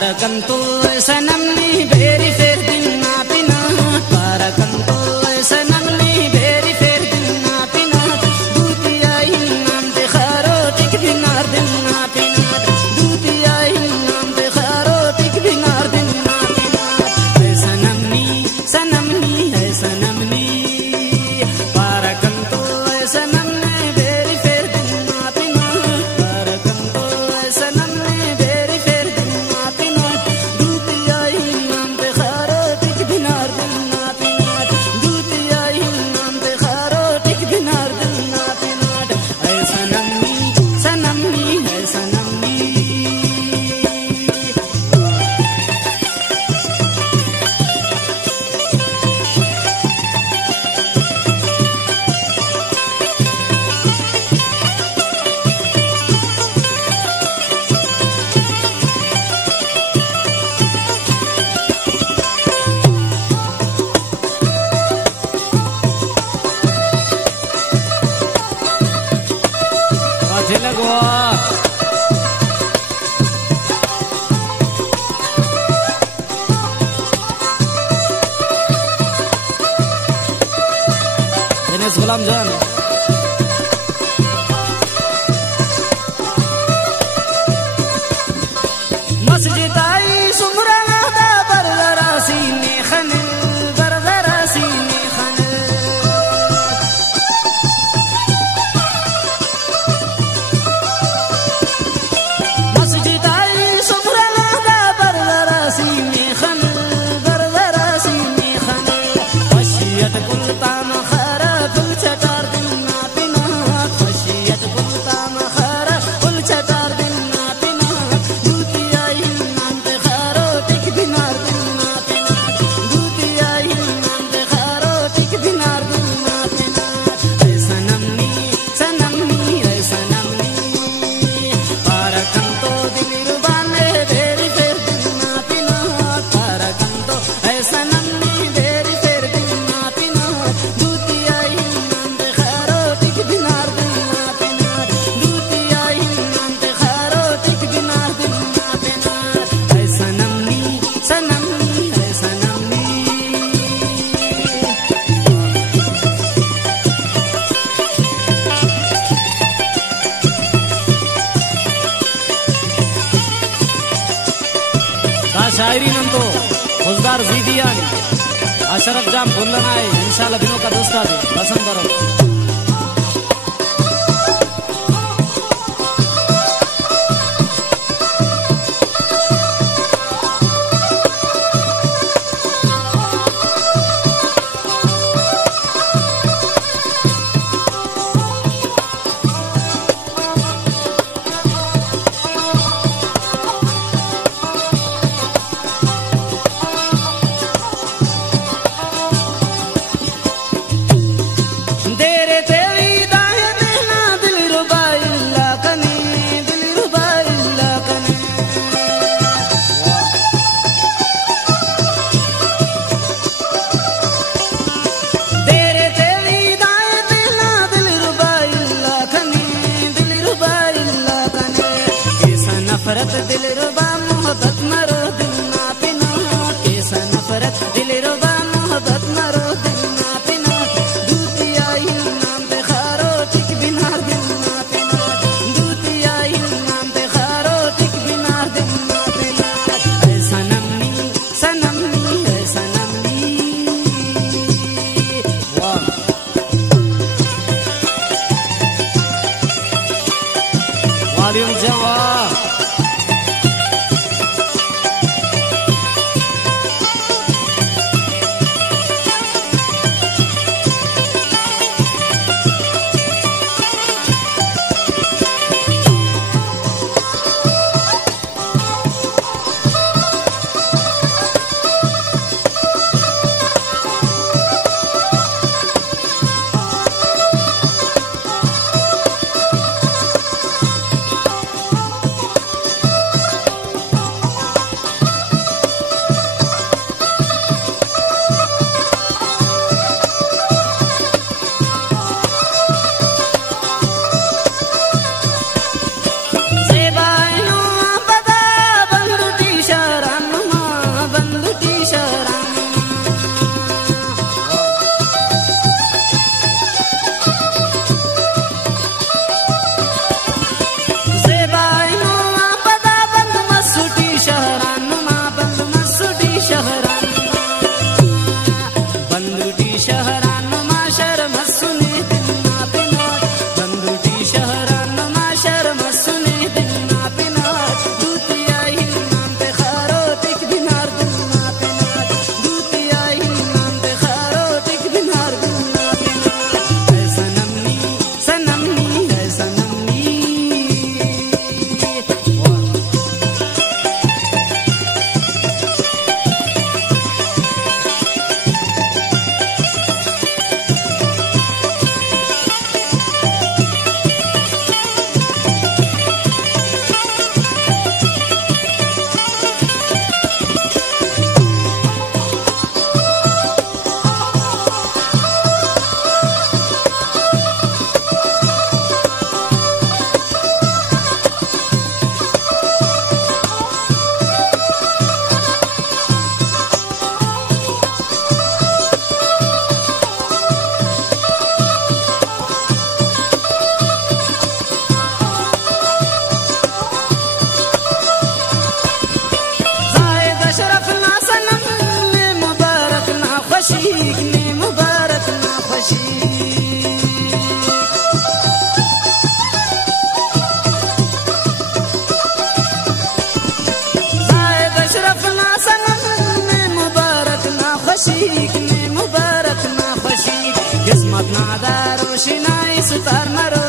पारकंतो सनम नी berry फेर दिन ना पिना पारकंतो सनम नी बेरी फेर दिन ना पिना दूतिया ही नाम ते खारो टिक बिनार दिन ना पिना दूतिया ही नाम ते खारो टिक बिनार दिन ना पिना है सनम नी है सनम नी पारकंतो सनम नी बेरी फेर दिन ना पिना पारकंतो सनम नी बेरी फेर दिन ना पिना दूतिया ही नाम ते खारो टिक बिनार दिन ना पिना दूतिया ही नाम ते खारो टिक बिनार दिन ना पिना है सनम नी है सनम नी लगवा गुलाम जान मस्जिद आई सुमराना दा बरदरा सीने खन बरदरा सीने खन मस्जिद आई सुमराना दा बरदरा सीने खन बरदरा सीने खन वशियत कुलता मखरा फुल चटार दिन ना पिना वशियत कुलता मखरा फुल चटार दिन ना पिना दूतिया ही नाम ते खारो टिक बिनार दिन ना पिना दूतिया ही नाम ते खारो टिक बिनार दिन ना पिना है सनम नी है सनम नी पारकंतो दिल रुबाने बेरी फेर दिन ना पिना पारकंतो है सनम नी बेरी फेर दिन ना पिना दूतिया ही नाम ते खारो टिक बिनार दिन ना पिना दूतिया ही नाम ते खारो टिक बिनार दिन ना पिना है सनम नी है सनम नी दा शायरी नंतो रोजगार जीदिया अशरफ जाम बोलना है इंशाल्लाह दिनों का दोस्ता दे पसंद करो देर अशरफ ना सनम में मुबारक ना खुशीक में मुबारक ना खुशी किस्मत ना दारो शिनाई सुतार मरो